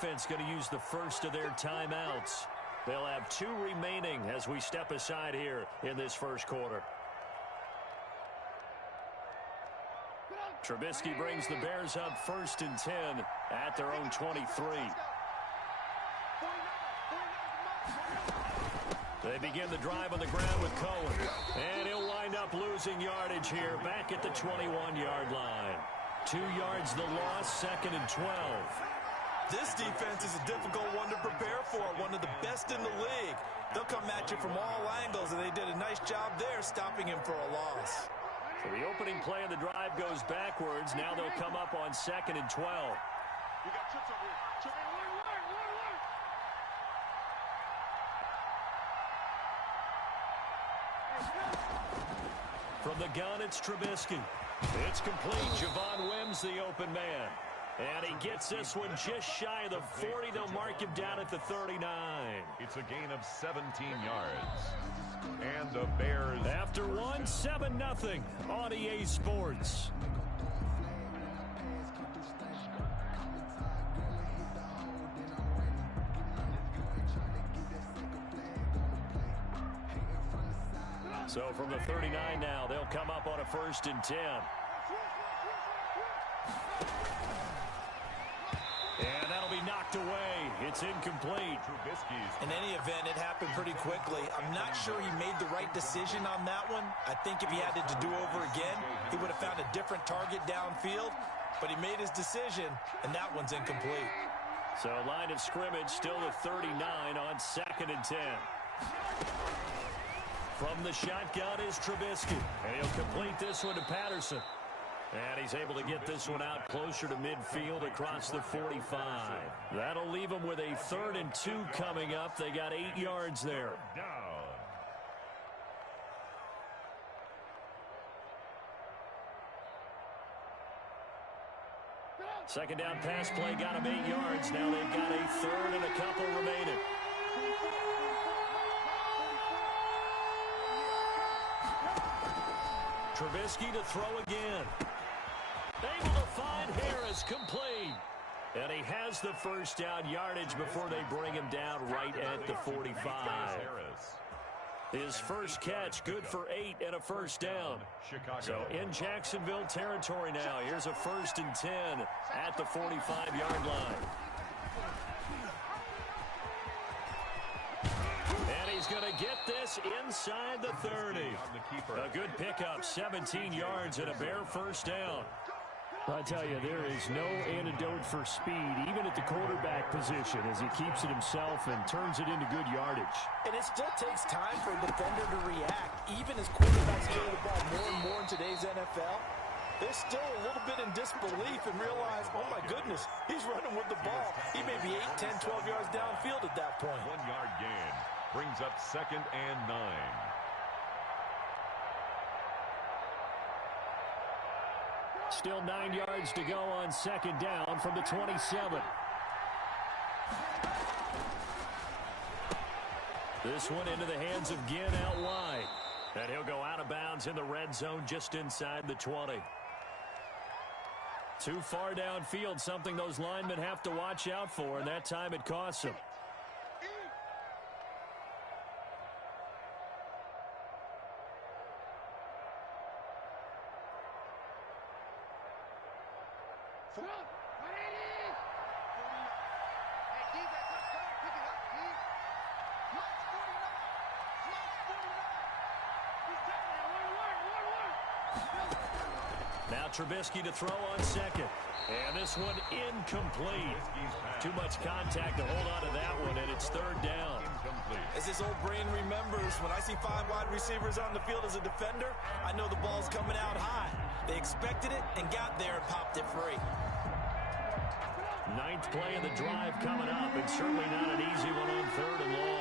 defense going to use the first of their timeouts. They'll have 2 remaining as we step aside here in this first quarter. Trubisky brings the Bears up 1st and 10 at their own 23. They begin the drive on the ground with Cohen. And he'll wind up losing yardage here back at the 21-yard line. 2 yards the loss, 2nd and 12. This defense is a difficult one to prepare for, one of the best in the league. They'll come at you from all angles, and they did a nice job there stopping him for a loss. So the opening play of the drive goes backwards. Now they'll come up on 2nd and 12. From the gun, it's Trubisky. It's complete. Javon Wims, the open man. And he gets this one just shy of the 40. They'll mark him down at the 39. It's a gain of 17 yards. And the Bears. After 7-0 on EA Sports. So from the 39 now, they'll come up on a 1st and 10. And that'll be knocked away. It's incomplete. In any event, it happened pretty quickly. I'm not sure he made the right decision on that one. I think if he had it to do over again, he would have found a different target downfield. But he made his decision, and that one's incomplete. So line of scrimmage still the 39 on 2nd and 10. From the shotgun is Trubisky. And he'll complete this one to Patterson. And he's able to get this one out closer to midfield across the 45. That'll leave them with a 3rd and 2 coming up. They got 8 yards there. Second down pass play got him 8 yards. Now they've got a 3rd and a couple remaining. Trubisky to throw again. Able to find Harris, complete. And he has the first down yardage before they bring him down right at the 45. His first catch, good for 8 and a first down. So in Jacksonville territory now. Here's a 1st and 10 at the 45-yard line. And he's going to get this inside the 30. A good pickup, 17 yards and a bare first down. I tell you, there is no antidote for speed, even at the quarterback position, as he keeps it himself and turns it into good yardage. And it still takes time for a defender to react. Even as quarterbacks carry the ball more and more in today's NFL, they're still a little bit in disbelief and realize, oh my goodness, he's running with the ball. He may be 8, 10, 12 yards downfield at that point. 1-yard gain brings up 2nd and 9. Still 9 yards to go on 2nd down from the 27. This one into the hands of Ginn out wide. And he'll go out of bounds in the red zone just inside the 20. Too far downfield, something those linemen have to watch out for, and that time it costs them. Now Trubisky to throw on 2nd. And this one incomplete. Too much contact to hold on to that one, and it's 3rd down. As his old brain remembers, when I see 5 wide receivers on the field as a defender, I know the ball's coming out high. They expected it and got there and popped it free. 9th play of the drive coming up, and certainly not an easy one on 3rd and long.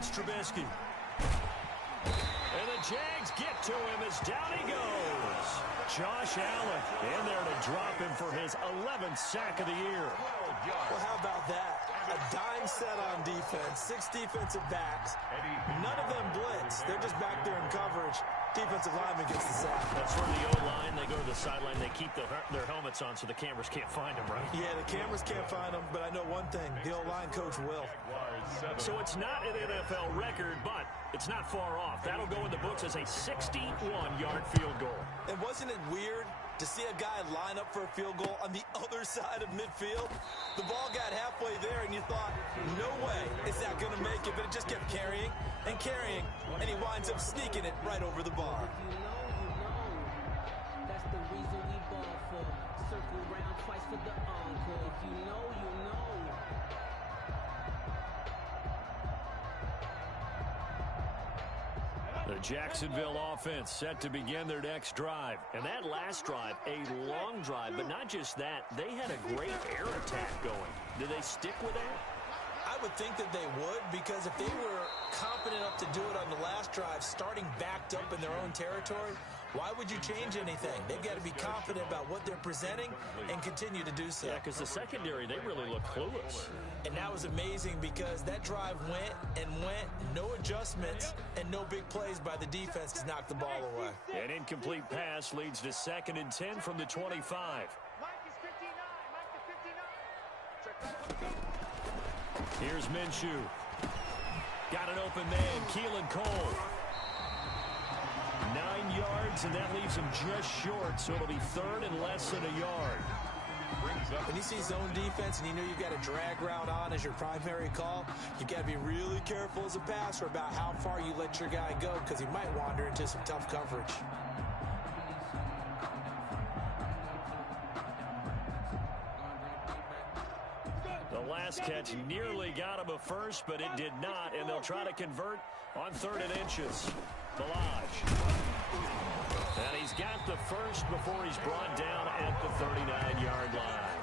Trubisky. And the Jags get to him as down he goes. Josh Allen in there to drop him for his 11th sack of the year. Well, how about that? A dime set on defense, 6 defensive backs. None of them blitz. They're just back there in coverage. Defensive lineman gets the sack. That's where the O-line, they go to the sideline, they keep their helmets on so the cameras can't find them, right? Yeah, the cameras can't find them, but I know one thing. The O-line coach will. So it's not an NFL record, but it's not far off. That'll go in the books as a 61-yard field goal. And wasn't it weird to see a guy line up for a field goal on the other side of midfield? The ball got halfway there, and you thought, no way is that going to make it, but it just kept carrying and carrying, and he winds up sneaking it right over the bar. You know, that's the reason we ball for. Circle round twice for the encore. If you know, you know. The Jacksonville offense set to begin their next drive. And that last drive, a long drive, but not just that. They had a great air attack going. Do they stick with that? I would think that they would, because if they were confident enough to do it on the last drive, starting backed up in their own territory, why would you change anything? They've got to be confident about what they're presenting and continue to do so. Yeah, because the secondary, they really look clueless. And that was amazing because that drive went and went, no adjustments, and no big plays by the defense to knock the ball away. An incomplete pass leads to 2nd and 10 from the 25. Here's Minshew. Got an open man, Keelan Cole. 9 yards, and that leaves him just short, so it'll be 3rd and less than a yard. When you see zone defense and you know you've got a drag route on as your primary call, you've got to be really careful as a passer about how far you let your guy go, because he might wander into some tough coverage. The last catch nearly got him a first, but it did not, and they'll try to convert on 3rd and inches. Balaj. And he's got the first before he's brought down at the 39-yard line.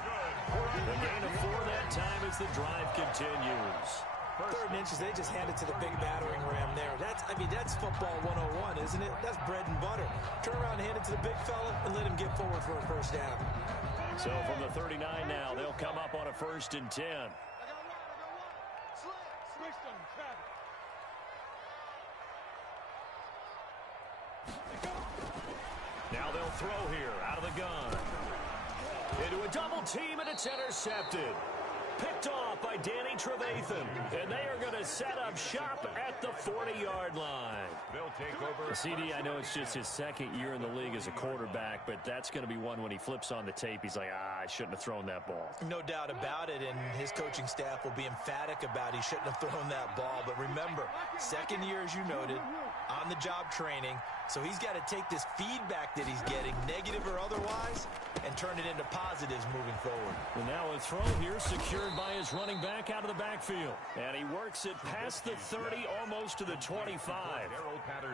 The gain of 4 that time as the drive continues. 3rd and inches, they just hand it to the big battering ram there. That's football 101, isn't it? That's bread and butter. Turn around and hand it to the big fella and let him get forward for a first down. So from the 39 now, they'll come up on a 1st and 10. Now they'll throw here out of the gun. Into a double team, and it's intercepted. Picked off by Danny Trevathan. And they are going to set up shop at the 40-yard line. They'll take over. CD, I know it's just his 2nd year in the league as a quarterback, but that's going to be one when he flips on the tape, he's like, I shouldn't have thrown that ball. No doubt about it, and his coaching staff will be emphatic about he shouldn't have thrown that ball. But remember, 2nd year, as you noted, on-the-job training, so he's got to take this feedback that he's getting, negative or otherwise, and turn it into positives moving forward. And now a throw here secured by his running back out of the backfield. And he works it past the 30, almost to the 25.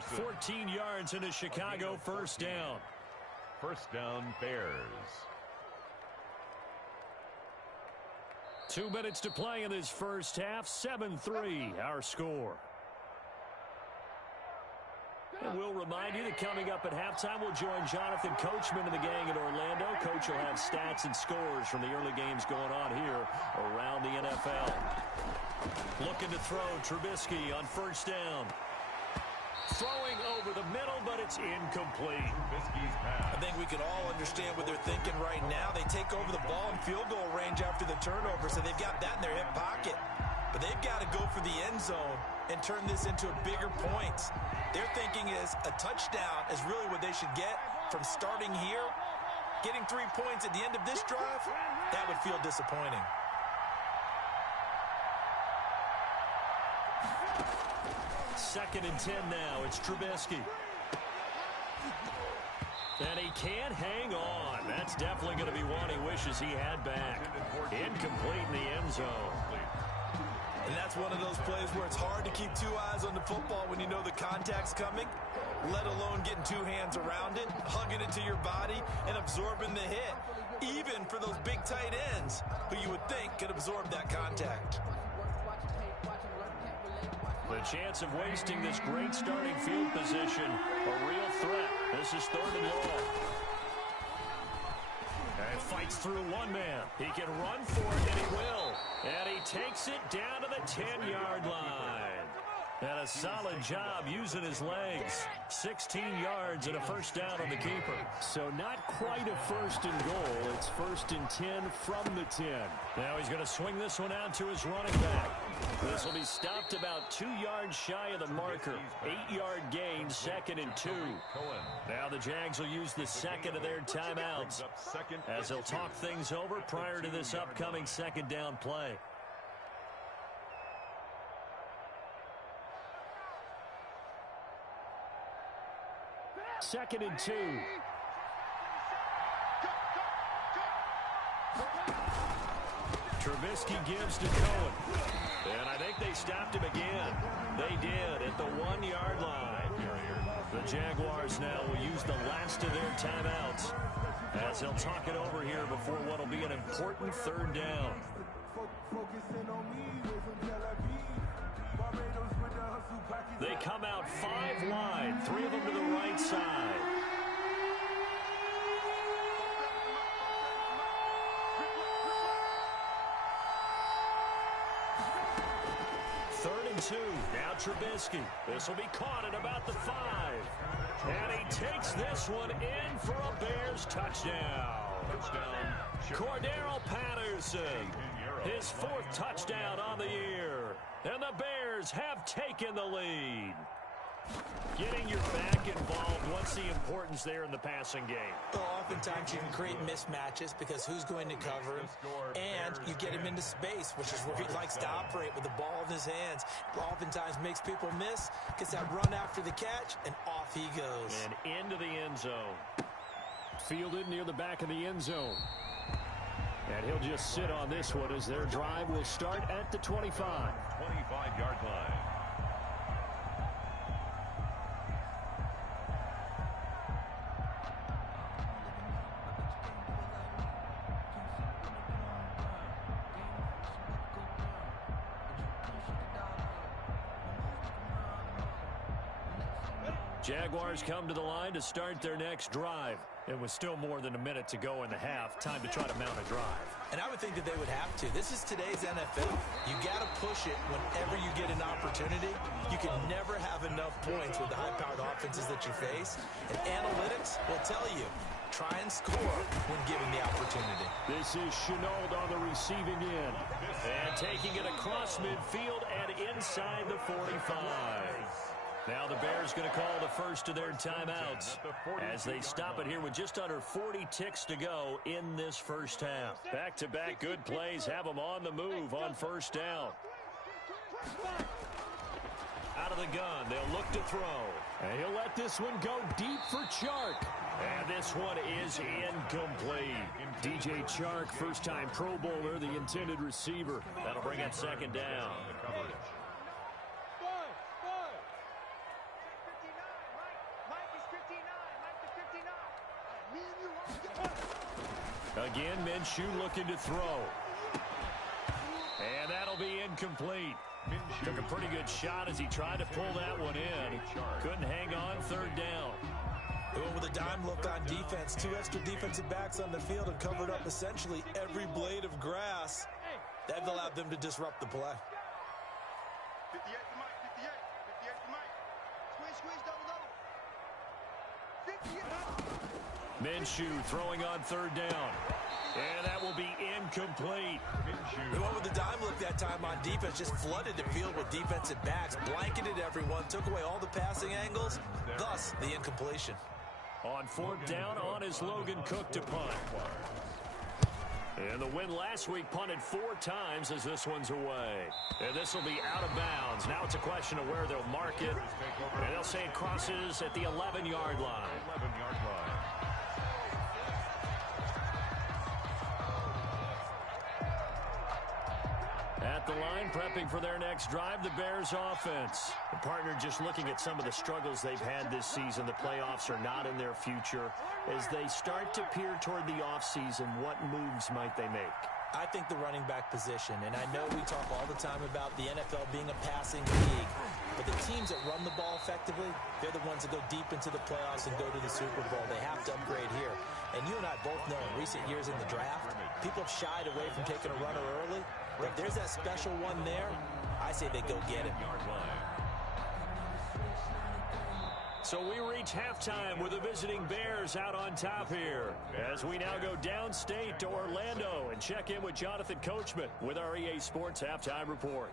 14 yards into Chicago, 1st down. 1st down, Bears. 2 minutes to play in this first half. 7-3, our score. And we'll remind you that coming up at halftime, we'll join Jonathan Coachman and the gang in Orlando. Coach will have stats and scores from the early games going on here around the NFL. Looking to throw, Trubisky on 1st down. Throwing over the middle, but it's incomplete. I think we can all understand what they're thinking right now. They take over the ball in field goal range after the turnover, so they've got that in their hip pocket. But they've got to go for the end zone and turn this into a bigger points. Their thinking is a touchdown is really what they should get from starting here. Getting 3 points at the end of this drive, that would feel disappointing. Second and 10 now. It's Trubisky. And he can't hang on. That's definitely going to be one he wishes he had back. Incomplete in the end zone. And that's one of those plays where it's hard to keep 2 eyes on the football when you know the contact's coming, let alone getting 2 hands around it, hugging it to your body, and absorbing the hit, even for those big tight ends who you would think could absorb that contact. The chance of wasting this great starting field position, a real threat. This is 3rd and long. And fights through one man. He can run for it, and he will. And he takes it down to the 10-yard line. And a solid job using his legs. 16 yards and a first down on the keeper. So not quite a first and goal. It's 1st and 10 from the 10. Now he's going to swing this one out to his running back. This will be stopped about 2 yards shy of the marker. 8-yard gain, 2nd and 2. Now the Jags will use the second of their timeouts as they'll talk things over prior to this upcoming second down play. 2nd and 2. Trubisky gives to Cohen. And I think they stopped him again. They did at the 1-yard line. The Jaguars now will use the last of their timeouts as they'll talk it over here before what will be an important 3rd down. They come out 5 wide, 3 of them to the right side. Third and 2. Now Trubisky. This will be caught at about the 5. And he takes this one in for a Bears touchdown. Cordero Patterson. His 4th touchdown on the year. And the Bears have taken the lead. Getting your back involved, what's the importance there in the passing game? Well, oftentimes you can create mismatches because who's going to cover him, and you get him into space, which is where he likes to operate with the ball in his hands. Oftentimes makes people miss, gets that run after the catch, and off he goes. And into the end zone. Fielded near the back of the end zone. And he'll just sit on this one as their drive will start at the 25. 25-yard line. Jaguars come to the line to start their next drive. And with still more than a minute to go in the half, time to try to mount a drive. And I would think that they would have to. This is today's NFL. You got to push it whenever you get an opportunity. You can never have enough points with the high-powered offenses that you face. And analytics will tell you, try and score when given the opportunity. This is Chenault on the receiving end. And taking it across midfield and inside the 45. Now the Bears going to call the first of their timeouts as they stop it here with just under 40 ticks to go in this first half. Back-to-back good plays have them on the move on first down. Out of the gun, they'll look to throw. And he'll let this one go deep for Chark. And this one is incomplete. DJ Chark, first-time Pro Bowler, the intended receiver. That'll bring it second down. Again, Minshew looking to throw. And that'll be incomplete. Took a pretty good shot as he tried to pull that one in. Couldn't hang on, 3rd down. With a dime look on defense, 2 extra defensive backs on the field and covered up essentially every blade of grass. That allowed them to disrupt the play. 58 to Mike, 58 to Mike. Squeeze, double. 58. Minshew throwing on 3rd down. And that will be incomplete. They went with the dime look that time on defense, just flooded the field with defensive backs, blanketed everyone, took away all the passing angles, thus the incompletion. On 4th down, on is Logan Cook to punt. And the win last week punted 4 times as this one's away. And this will be out of bounds. Now it's a question of where they'll mark it. And they'll say it crosses at the 11-yard line. 11-yard line. At the line, prepping for their next drive, the Bears offense. The partner just looking at some of the struggles they've had this season. The playoffs are not in their future. As they start to peer toward the offseason, what moves might they make? I think the running back position, and I know we talk all the time about the NFL being a passing league, but the teams that run the ball effectively, they're the ones that go deep into the playoffs and go to the Super Bowl. They have to upgrade here. And you and I both know in recent years in the draft, people have shied away from taking a runner early. But if there's that special one there, I say they go get it. So we reach halftime with the visiting Bears out on top here. As we now go downstate to Orlando and check in with Jonathan Coachman with our EA Sports Halftime Report.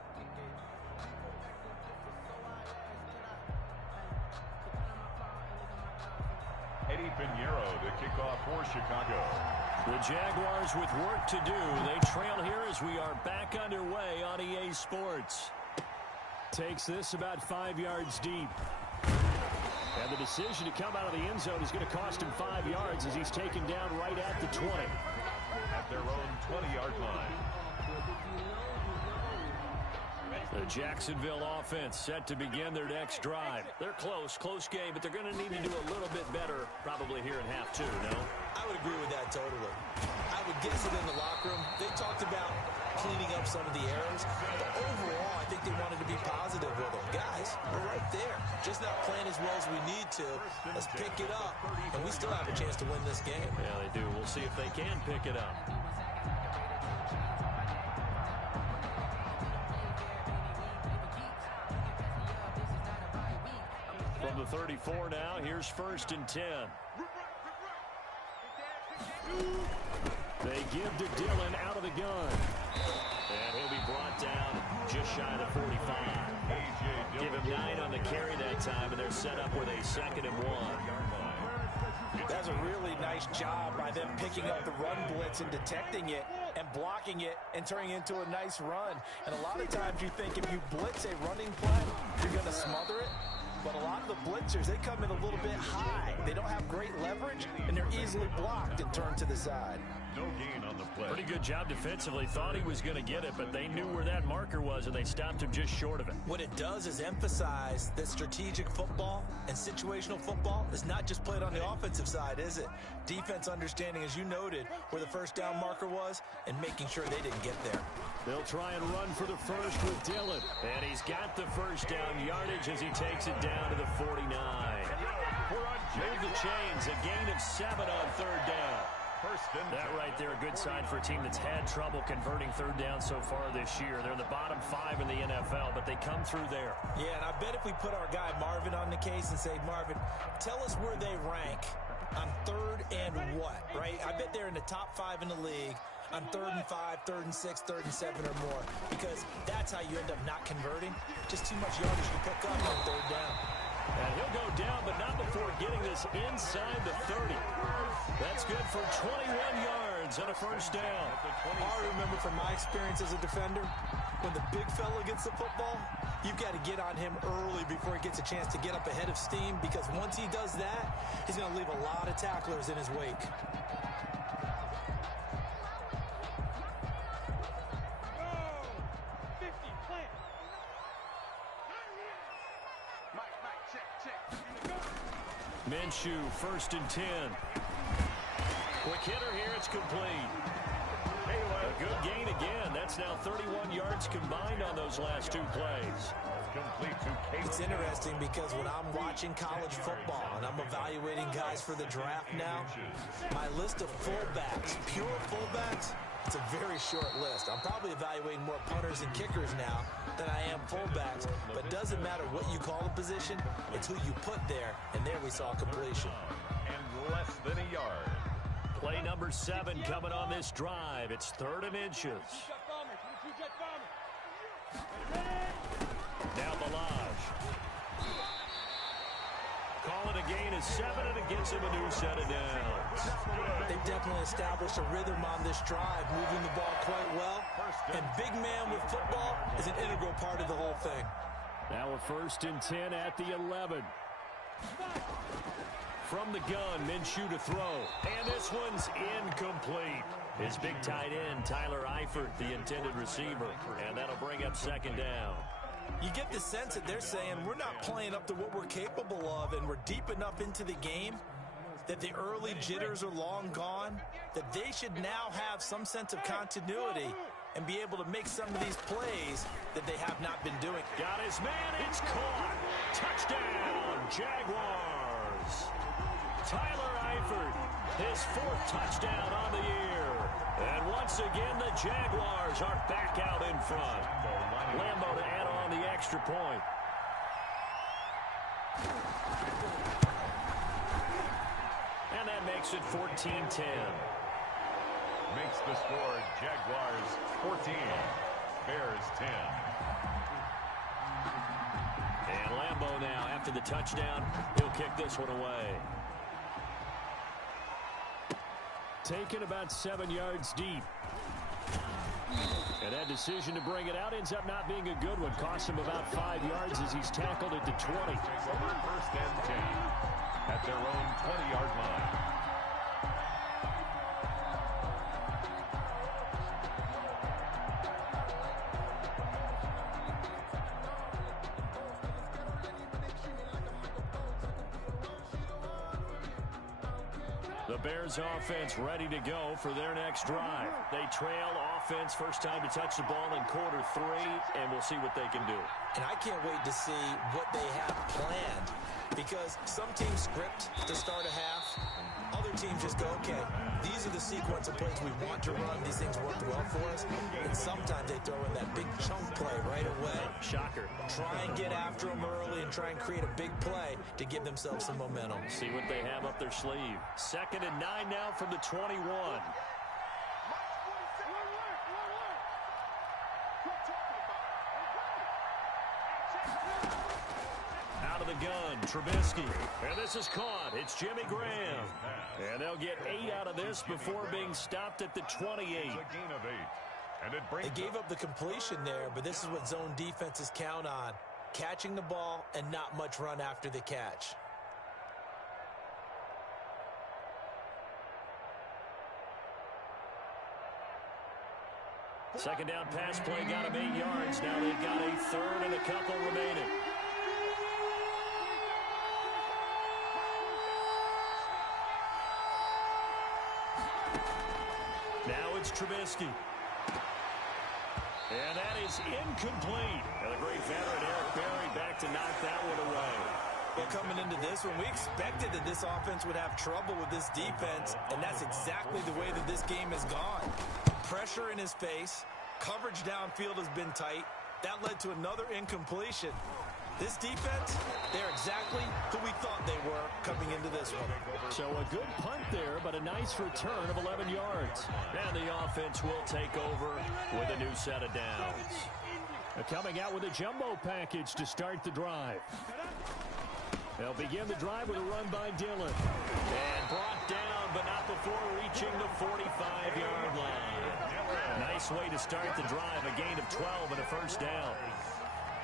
Eddie Pinheiro to kick off for Chicago. The Jaguars with work to do. They trail here as we are back underway on EA Sports. Takes this about 5 yards deep. And the decision to come out of the end zone is going to cost him 5 yards as he's taken down right at the 20. At their own 20-yard line. The Jacksonville offense set to begin their next drive. They're close game, but they're going to need to do a little bit better probably here in half two, no? I would agree with that totally. I would guess it in the locker room. They talked about cleaning up some of the errors, but overall, I think they wanted to be positive with them. Guys, we're right there. Just not playing as well as we need to. Let's pick it up, and we still have a chance to win this game. Yeah, they do. We'll see if they can pick it up. From the 34 now, here's 1st and 10. They give to Dillon out of the gun. And he'll be brought down just shy of the 45. Give him 9 on the carry that time, and they're set up with a 2nd and 1. That's a really nice job by them picking up the run blitz and detecting it and blocking it and turning it into a nice run. And a lot of times you think if you blitz a running play, you're going to smother it. But a lot of the blitzers, they come in a little bit high. They don't have great leverage, and they're easily blocked and turned to the side. No gain on the play. Pretty good job defensively. Thought he was going to get it, but they knew where that marker was, and they stopped him just short of it. What it does is emphasize that strategic football and situational football is not just played on the offensive side, is it? Defense understanding, as you noted, where the first down marker was and making sure they didn't get there. They'll try and run for the first with Dillon. And he's got the first down yardage as he takes it down to the 49. Move the chains, a gain of 7 on 3rd down. That right there, a good sign for a team that's had trouble converting 3rd down so far this year. They're in the bottom 5 in the NFL, but they come through there. Yeah, and I bet if we put our guy Marvin on the case and say, Marvin, tell us where they rank on 3rd and what, right? I bet they're in the top 5 in the league on 3rd and 5, 3rd and 6, 3rd and 7 or more, because that's how you end up not converting. Just too much yardage to pick up on 3rd down. And he'll go down, but not before getting this inside the 30. That's good for 21 yards and a first down. I remember from my experience as a defender, when the big fella gets the football, you've got to get on him early before he gets a chance to get up ahead of steam, because once he does that, he's going to leave a lot of tacklers in his wake. Minshew, 1st and 10. Quick hitter here, it's complete. A good gain again. That's now 31 yards combined on those last 2 plays. Complete to Ki0. It's interesting because when I'm watching college football and I'm evaluating guys for the draft now, my list of fullbacks, pure fullbacks, it's a very short list. I'm probably evaluating more punters and kickers now than I am fullbacks, but it doesn't matter what you call the position, it's who you put there, and there we saw completion. And less than a yard. Play number 7 coming on this drive. It's 3rd and inches. Now Balaj. Call it a gain of 7, and it gets him a new set of downs. They've definitely established a rhythm on this drive, moving the ball quite well. And big man with football is an integral part of the whole thing. Now a 1st and 10 at the 11. From the gun, Minshew to throw. And this one's incomplete. His big tight end, Tyler Eifert, the intended receiver. And that'll bring up 2nd down. You get the sense that they're saying we're not playing up to what we're capable of, and we're deep enough into the game that the early jitters are long gone, that they should now have some sense of continuity and be able to make some of these plays that they have not been doing. Got his man, it's caught. Touchdown, Jaguars. Tyler Eifert, his 4th touchdown on the year. And once again, the Jaguars are back out in front. Lambeau to add on the extra point. And that makes it 14-10. Makes the score Jaguars 14, Bears 10. And Lambeau now, after the touchdown, he'll kick this one away. Taken about 7 yards deep. And that decision to bring it out ends up not being a good one. Costs him about 5 yards as he's tackled at the 20. First and 10 at their own 20-yard line. The Bears offense ready to go for their next drive. They trail offense, first time to touch the ball in quarter 3, and we'll see what they can do. And I can't wait to see what they have planned, because some teams script to start a half. Other teams just go, okay, these are the sequence of plays we want to run. These things worked well for us. And sometimes they throw in that big chunk play right away. Shocker. Try and get after them early and try and create a big play to give themselves some momentum. See what they have up their sleeve. 2nd and 9 now from the 21. Out of the gun, Trubisky. And this is caught. It's Jimmy Graham. And they'll get 8 out of this before being stopped at the 28. It's a gain of 8. And it brings They gave up the completion there, but this is what zone defenses count on. Catching the ball and not much run after the catch. Second down pass play got him 8 yards. Now they've got a 3rd and a couple remaining. Now it's Trubisky. And that is incomplete. And the great veteran Eric Berry back to knock that one away. Well, coming into this one, we expected that this offense would have trouble with this defense, and that's exactly the way that this game has gone. Pressure in his face, coverage downfield has been tight. That led to another incompletion. This defense, they're exactly who we thought they were coming into this one. So a good punt there, but a nice return of 11 yards. And the offense will take over with a new set of downs. Coming out with a jumbo package to start the drive. They'll begin the drive with a run by Dillon. And brought down, but not before reaching the 45-yard line. Nice way to start the drive, a gain of 12 and a first down.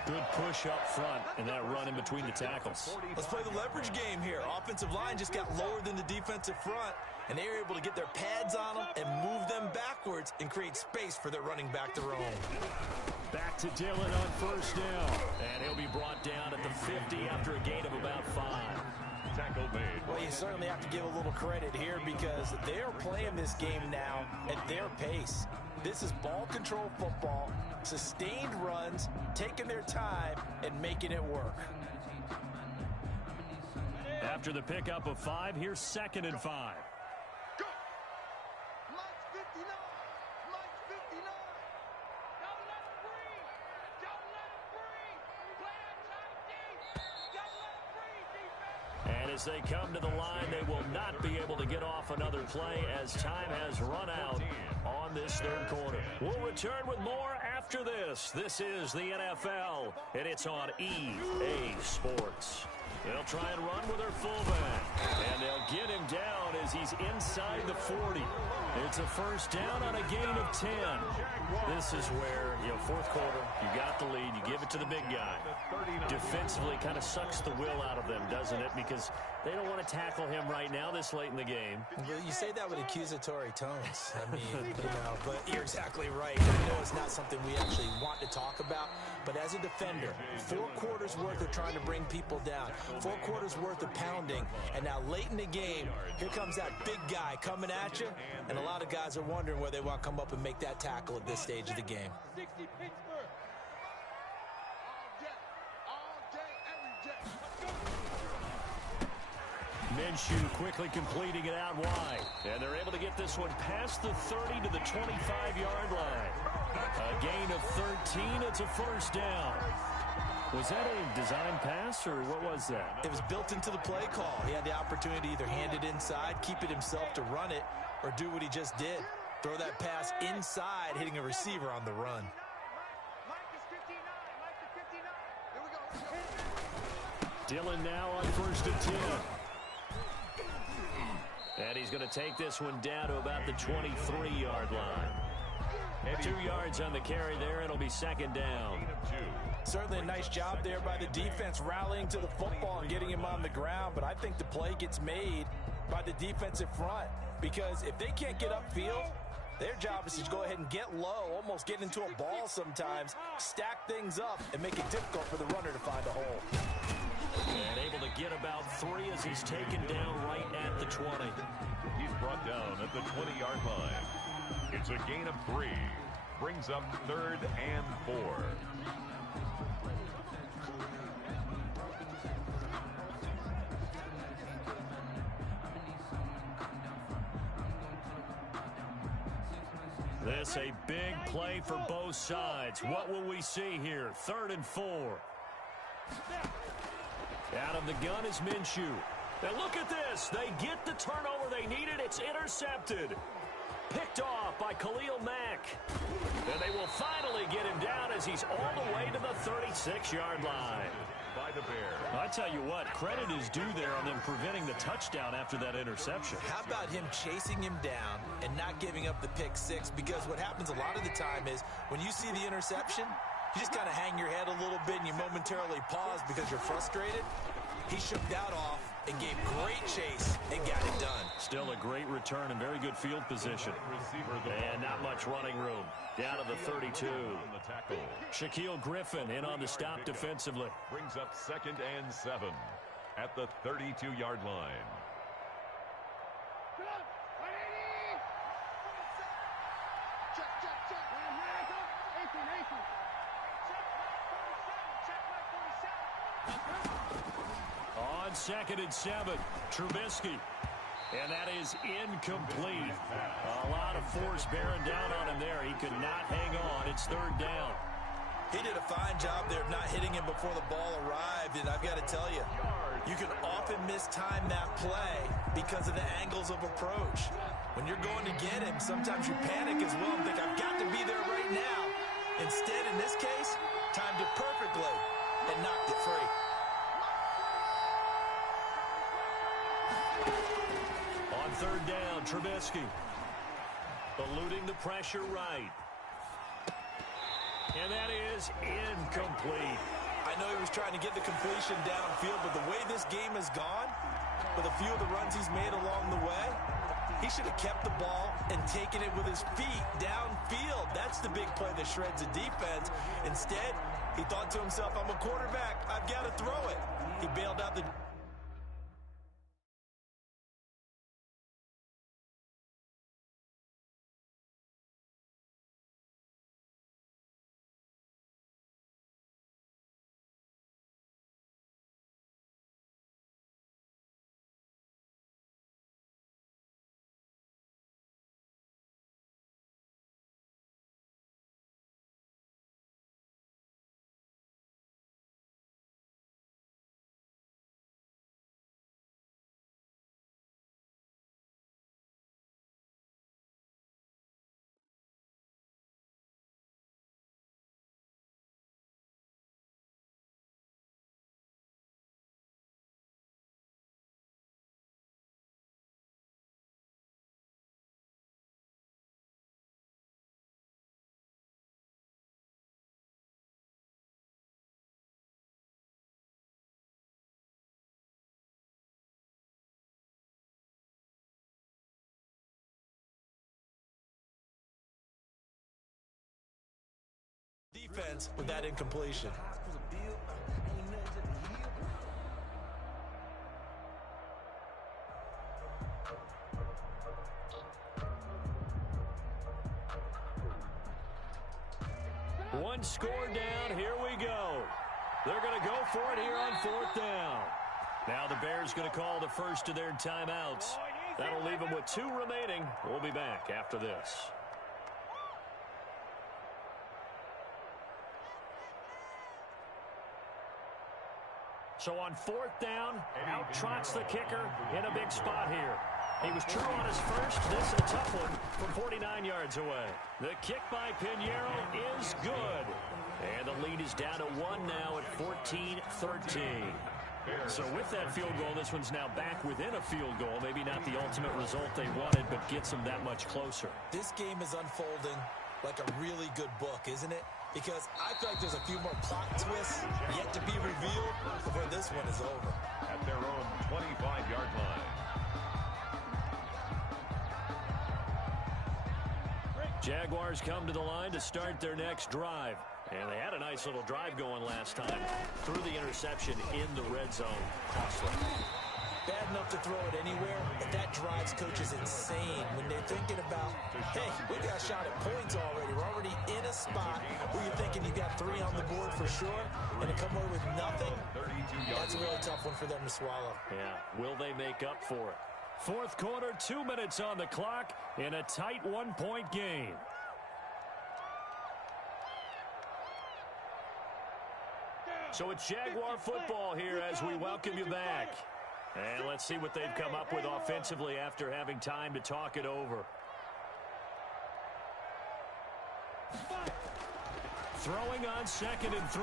Good push up front and that run in between the tackles. Let's play the leverage game here. Offensive line just got lower than the defensive front, and they were able to get their pads on them and move them backwards and create space for their running back to roam. Back to Dillon on first down. And he'll be brought down at the 50 after a gain of about 5. tackle made. Well, you certainly have to give a little credit here because they're playing this game now at their pace. This is ball control football, sustained runs, taking their time, and making it work. After the pickup of 5, here's 2nd and 5. Go! Mike's 59. Mike's 59. Don't let him breathe. Don't let him breathe. Play that tight D. Don't let him breathe, defense. And as they come to the line, they will not be able to get off another play as time has run out on this third quarter. We'll return with more after this. This is the NFL, and it's on EA Sports. They'll try and run with their fullback, and they'll get him down as he's inside the 40. It's a first down on a gain of 10. This is where, fourth quarter, you got the lead, you give it to the big guy. Defensively kind of sucks the will out of them, doesn't it? Because they don't want to tackle him right now this late in the game. Well, you say that with accusatory tones. I mean, but you're exactly right. I know it's not something we actually want to talk about, but as a defender, 4 quarters worth of trying to bring people down, 4 quarters worth of pounding, and now late in the game, here comes that big guy coming at you, and a lot of guys are wondering where they want to come up and make that tackle at this stage of the game. 60 Pittsburgh. All day, every day. Let's go. Minshew quickly completing it out wide. And they're able to get this one past the 30 to the 25-yard line. A gain of 13. It's a first down. Was that a design pass, or what was that? It was built into the play call. He had the opportunity to either hand it inside, keep it himself to run it, or do what he just did. Throw that pass inside, hitting a receiver on the run. Dillon now on 1st and 10. And he's going to take this one down to about the 23-yard line. 2 yards on the carry there. It'll be second down. Certainly a nice job there by the defense rallying to the football and getting him on the ground, but I think the play gets made by the defensive front because if they can't get upfield, their job is to go ahead and get low, almost get into a ball sometimes, stack things up, and make it difficult for the runner to find a hole. And able to get about 3 as he's taken down right at the 20. He's brought down at the 20-yard line. It's a gain of 3. Brings up 3rd and 4. This a big play for both sides. What will we see here? 3rd and 4. Out of the gun is Minshew. And look at this. They get the turnover they needed. It's intercepted. Picked off by Khalil Mack. And they will finally get him down as he's all the way to the 36-yard line. By the Bears. I tell you what, credit is due there on them preventing the touchdown after that interception. How about him chasing him down and not giving up the pick 6? Because what happens a lot of the time is when you see the interception, you just kind of hang your head a little bit and you momentarily pause because you're frustrated. He shook that off and gave great chase and got it done. Still a great return and very good field position. And not much running room. Down to the 32. Shaquille Griffin in on the stop defensively. Brings up 2nd and 7 at the 32-yard line. On 2nd and 7, Trubisky. And that is incomplete. A lot of force bearing down on him there. He could not hang on. It's 3rd down. He did a fine job there of not hitting him before the ball arrived. And I've got to tell you, you can often mistime that play because of the angles of approach. When you're going to get him, sometimes you panic as well and think, I've got to be there right now. Instead, in this case, timed it perfectly and knocked it free. On 3rd down, Trubisky. Eluding the pressure right. And that is incomplete. I know he was trying to get the completion downfield, but the way this game has gone, with a few of the runs he's made along the way, he should have kept the ball and taken it with his feet downfield. That's the big play that shreds the defense. Instead, he thought to himself, I'm a quarterback. I've got to throw it. He bailed out the... defense with that incompletion. One score down. Here we go. They're going to go for it here on 4th down. Now the Bears going to call the first of their timeouts. That'll leave them with 2 remaining. We'll be back after this. So on 4th down, out trots the kicker in a big spot here. He was true on his first. This is a tough one from 49 yards away. The kick by Pinheiro is good. And the lead is down to 1 now at 14-13. So with that field goal, this one's now back within a field goal. Maybe not the ultimate result they wanted, but gets them that much closer. This game is unfolding like a really good book, isn't it? Because I feel like there's a few more plot twists yet to be revealed before this one is over. At their own 25-yard line. Jaguars come to the line to start their next drive. And they had a nice little drive going last time. Threw the interception in the red zone. Costly. Bad enough to throw it anywhere, but that drives coaches insane when they're thinking about, hey, we got a shot at points already. We're already in a spot where you're thinking you got 3 on the board for sure, and to come away with nothing, that's a really tough one for them to swallow. Yeah, will they make up for it? 4th quarter, 2 minutes on the clock in a tight 1-point game. So it's Jaguar football here as we welcome you back. And let's see what they've come up with offensively after having time to talk it over. Throwing on 2nd and 3.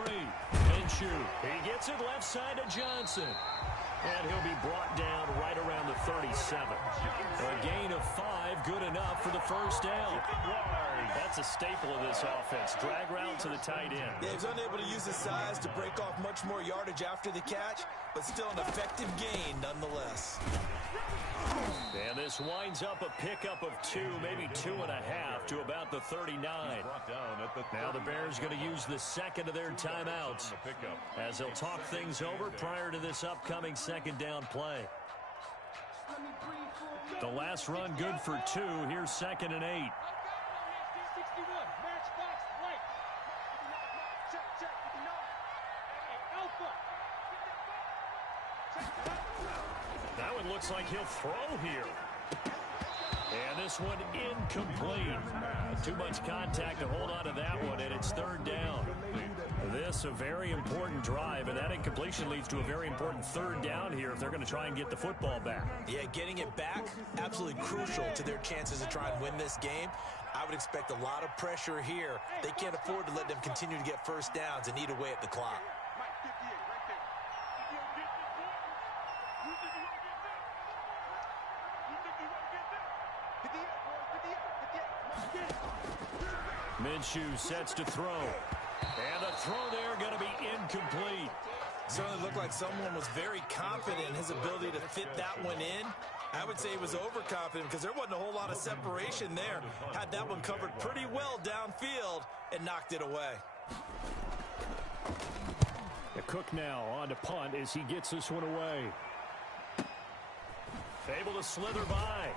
Minshew. He gets it left side to Johnson. And he'll be brought down right around the 37. A gain of 5, good enough for the first down. That's a staple of this offense. Drag route to the tight end. Yeah, he's unable to use his size to break off much more yardage after the catch, but still an effective gain nonetheless. And this winds up a pickup of 2, maybe 2.5 to about the 39. Now the Bears going to use the 2nd of their timeouts as they'll talk things over prior to this upcoming 2nd down play. The last run good for 2. Here's 2nd and 8. That one looks like he'll throw here. And this one incomplete. Too much contact to hold on to that one, and it's 3rd down. This a very important drive, and that incompletion leads to a very important 3rd down here if they're going to try and get the football back. Yeah, getting it back, absolutely crucial to their chances to try and win this game. I would expect a lot of pressure here. They can't afford to let them continue to get first downs and eat away at the clock. Minshew sets to throw. And the throw there going to be incomplete. Certainly looked like someone was very confident in his ability to fit that one in. I would say he was overconfident because there wasn't a whole lot of separation there. Had that one covered pretty well downfield and knocked it away. The Cook now on to punt as he gets this one away. Able to slither by.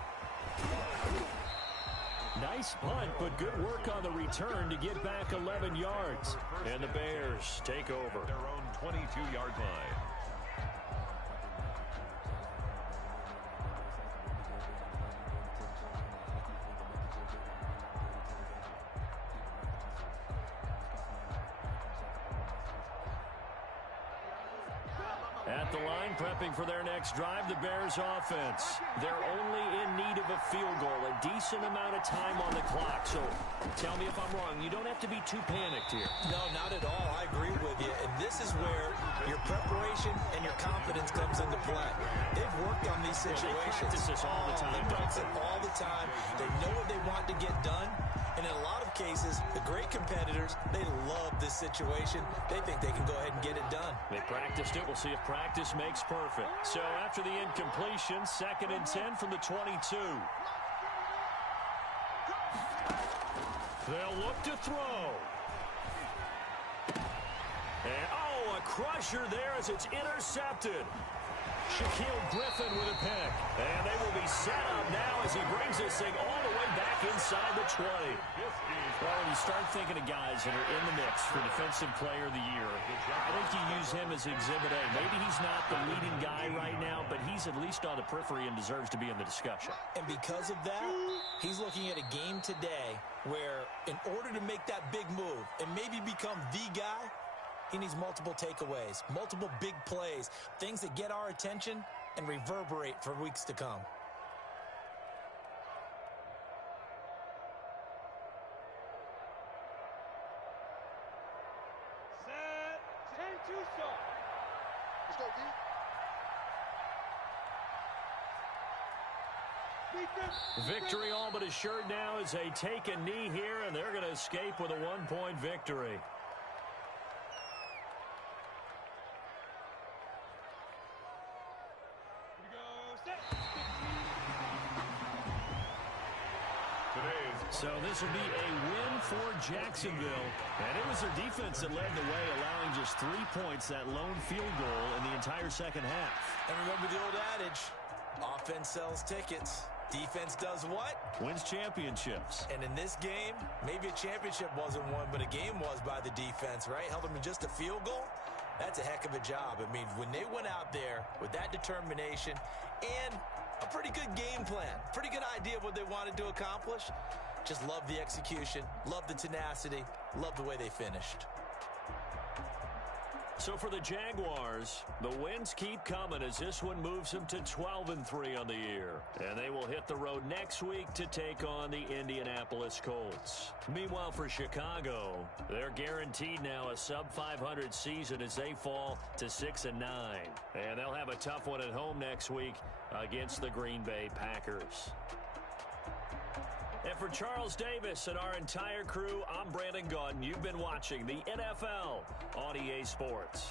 Nice punt, but good work on the return to get back 11 yards. And the Bears take over. Their own 22-yard line. At the line, prepping for their next drive, the Bears offense. They're only in need of a field goal, a decent amount of time on the clock. So tell me if I'm wrong. You don't have to be too panicked here. No, not at all. I agree with you. And this is where your preparation and your confidence comes into play. They've worked on these situations. They practice this all the time. They practice it all the time. They know what they want to get done. And in a lot of cases, the great competitors, they love this situation. They think they can go ahead and get it done. They practiced it. We'll see if practice makes perfect. So after the incompletion, 2nd and 10 from the 22. They'll look to throw. And, a crusher there as it's intercepted. Shaquille Griffin with a pick. And they will be set up now as he brings this thing all the way back inside the 20. Well, when you start thinking of guys that are in the mix for Defensive Player of the Year, I think you use him as Exhibit A. Maybe he's not the leading guy right now, but he's at least on the periphery and deserves to be in the discussion. And because of that, he's looking at a game today where in order to make that big move and maybe become the guy, he needs multiple takeaways, multiple big plays, things that get our attention and reverberate for weeks to come. Set. 10-2 start. Let's go, D. Victory all but assured now as they take a knee here, and they're going to escape with a one-point victory. So this will be a win for Jacksonville. And it was their defense that led the way, allowing just 3 points, that lone field goal in the entire second half. And remember the old adage, offense sells tickets. Defense does what? Wins championships. And in this game, maybe a championship wasn't won, but a game was by the defense, right? Held them in just a field goal. That's a heck of a job. I mean, when they went out there with that determination and a pretty good game plan, pretty good idea of what they wanted to accomplish, just love the execution, love the tenacity, love the way they finished. So for the Jaguars, the wins keep coming as this one moves them to 12-3 on the year. And they will hit the road next week to take on the Indianapolis Colts. Meanwhile, for Chicago, they're guaranteed now a sub-500 season as they fall to 6-9. And they'll have a tough one at home next week against the Green Bay Packers. And for Charles Davis and our entire crew, I'm Brandon Gaudin. You've been watching the NFL on EA Sports.